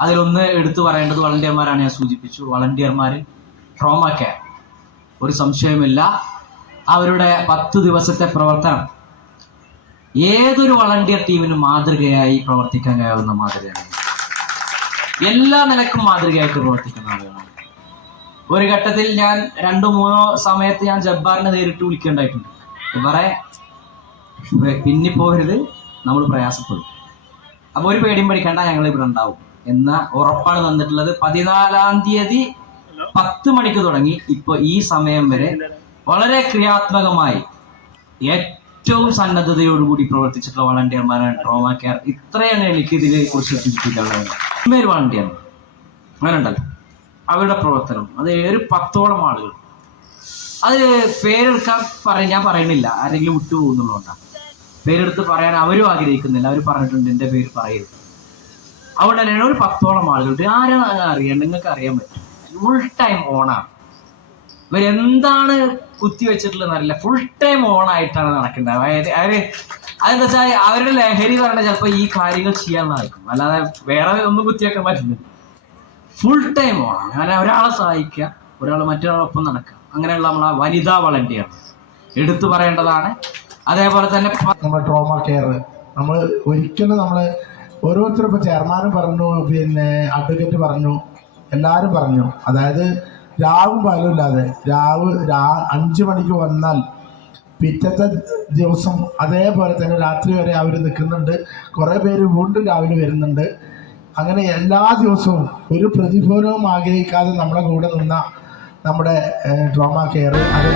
അതിലൊന്ന് എടുത്തു പറയേണ്ടത് വളണ്ടിയർമാരാണ് ഞാൻ സൂചിപ്പിച്ചു. വളണ്ടിയർമാരിൽ ട്രോമ കെയർ ഒരു സംശയമില്ല അവരുടെ പത്ത് ദിവസത്തെ പ്രവർത്തനം. ഏതൊരു വളണ്ടിയർ ടീമിനും മാതൃകയായി പ്രവർത്തിക്കാൻ കഴിയാവുന്ന മാതൃകയാണ്. എല്ലാ നിലക്കും മാതൃകയായിട്ട് പ്രവർത്തിക്കുന്ന ആളുകളാണ്. ഒരു ഘട്ടത്തിൽ ഞാൻ രണ്ടു മൂന്നോ സമയത്ത് ഞാൻ ജബ്ബാറിനെ നേരിട്ട് വിളിക്കേണ്ടായിട്ടുണ്ട്. പിന്നെ പിന്നിപ്പോകരുത് നമ്മൾ പ്രയാസപ്പെടും. അപ്പോൾ ഒരു പേടിയും പഠിക്കേണ്ട ഞങ്ങൾ ഇവിടെ ഉണ്ടാവും. എന്ന ഉറപ്പാണ് തന്നിട്ടുള്ളത്. പതിനാലാം തീയതി പത്ത് മണിക്ക് തുടങ്ങി. ഇപ്പോൾ ഈ സമയം വരെ വളരെ ക്രിയാത്മകമായി ഏറ്റവും സന്നദ്ധതയോടുകൂടി പ്രവർത്തിച്ചിട്ടുള്ള വളണ്ടിയർമാരാണ് ട്രോമ കെയർ. ഇത്രയാണ് എനിക്ക് ഇതിനെ കുറിച്ച് ചിന്തിക്കാനുള്ളത് പേര് വളണ്ടിയർ. അങ്ങനെയുണ്ടല്ലോ. അവരുടെ പ്രവർത്തനം. അത് ഒരു പത്തോളം ആളുകൾ. അത് പേരെടുക്കാൻ പറയും ഞാൻ പറയണില്ല ആരെങ്കിലും വിട്ടുപോകുന്നുള്ളതുകൊണ്ടാണ്. പേരെടുത്ത് പറയാൻ അവരും ആഗ്രഹിക്കുന്നില്ല. അവർ പറഞ്ഞിട്ടുണ്ട് എന്റെ പേര് പറയരുത്. അവിടെ തന്നെയാണ് ഒരു പത്തോളം ആളുകളുണ്ട്. ആരാണ് അറിയാൻ നിങ്ങൾക്ക് അറിയാൻ പറ്റും. ഫുൾ ടൈം ഓണാണ് ഇവരെന്താണ് കുത്തി വെച്ചിട്ടുള്ളത് അറിയില്ല ഫുൾ ടൈം ഓൺ ആയിട്ടാണ് നടക്കുന്നത്. അതായത് അവർ അതെന്താ വെച്ചാൽ അവരുടെ ലഹരി പറഞ്ഞാൽ ചിലപ്പോൾ ഈ കാര്യങ്ങൾ ചെയ്യാനുള്ളതായിരിക്കും അല്ലാതെ വേറെ ഒന്നും കുത്തിവെക്കാൻ പറ്റില്ല. ഫുൾ ടൈം ഓണാണ് അങ്ങനെ ഒരാളെ സഹായിക്കുക ഒരാൾ മറ്റൊരാളൊപ്പം നടക്കുക. അങ്ങനെയുള്ള നമ്മളെ വനിതാ വളണ്ടിയർ എടുത്തു പറയേണ്ടതാണ്. അതേപോലെ തന്നെ നമ്മുടെ ട്രോമ കെയർ നമ്മൾ ഒരിക്കലും നമ്മൾ ഓരോരുത്തരും ഇപ്പോൾ ചെയർമാനും പറഞ്ഞു പിന്നെ അഡ്വക്കേറ്റ് പറഞ്ഞു എല്ലാവരും പറഞ്ഞു. അതായത് രാവും പകലും ഇല്ലാതെ രാവ് രാ അഞ്ച് മണിക്ക് വന്നാൽ പിറ്റത്തെ ദിവസം അതേപോലെ തന്നെ രാത്രി വരെ അവർ നിൽക്കുന്നുണ്ട്. കുറേ പേര് വീണ്ടും രാവിലെ വരുന്നുണ്ട്. അങ്ങനെ എല്ലാ ദിവസവും ഒരു പ്രതിഫലവും ആഗ്രഹിക്കാതെ നമ്മളെ കൂടെ നിന്ന നമ്മുടെ ട്രോമ കെയർ അത്